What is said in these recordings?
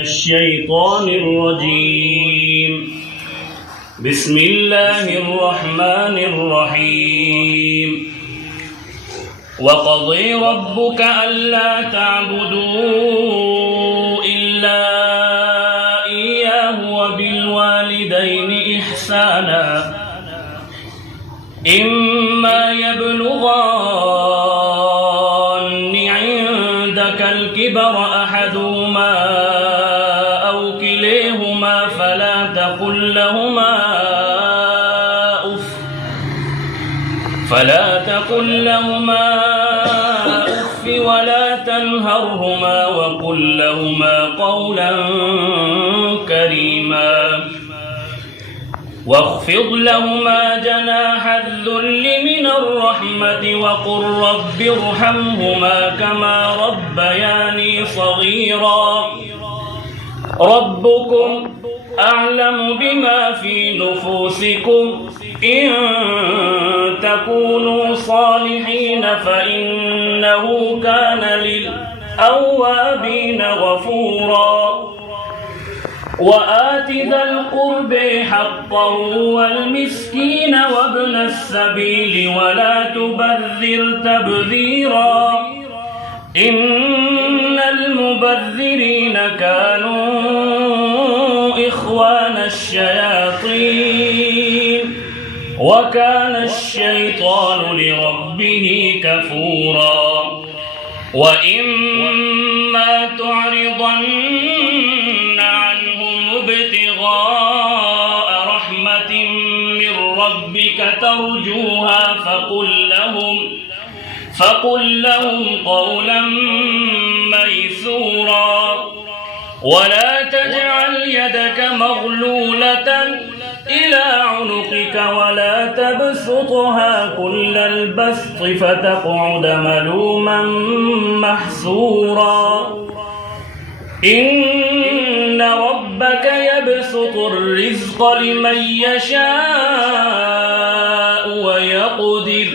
الشيطان الرجيم. بسم الله الرحمن الرحيم. وقضي ربك ألا تعبدوا إلا إياه وبالوالدين إحسانا إما يبلغن عندك الكبر أحدهما أو كليهما فلا تقل لهما أف ولا تنهرهما وقل لهما قولا كريما واخفض لهما جناح الذل من الرحمة وقل رب ارحمهما كما ربياني صغيرا ربكم أعلم بما في نفوسكم إن تكونوا صالحين فإنه كان للأوابين غفورا وآت ذا القرب حقه والمسكين وابن السبيل ولا تبذر تبذيرا إن المبذرين كانوا إخوان الشياطين وكان الشيطان لربه كفورا وإما تعرضن عنهم ابتغاء رحمة من ربك ترجوها فقل لهم قولا ميسورا ولا تجعل يدك مغلولة إلى عنقك ولا تبسطها كل البسط فتقعد ملوما محسورا إن ربك يبسط الرزق لمن يشاء ويقدر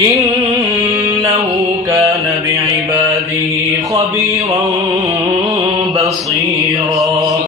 إنه كان بعباده خبيرا بصيرا.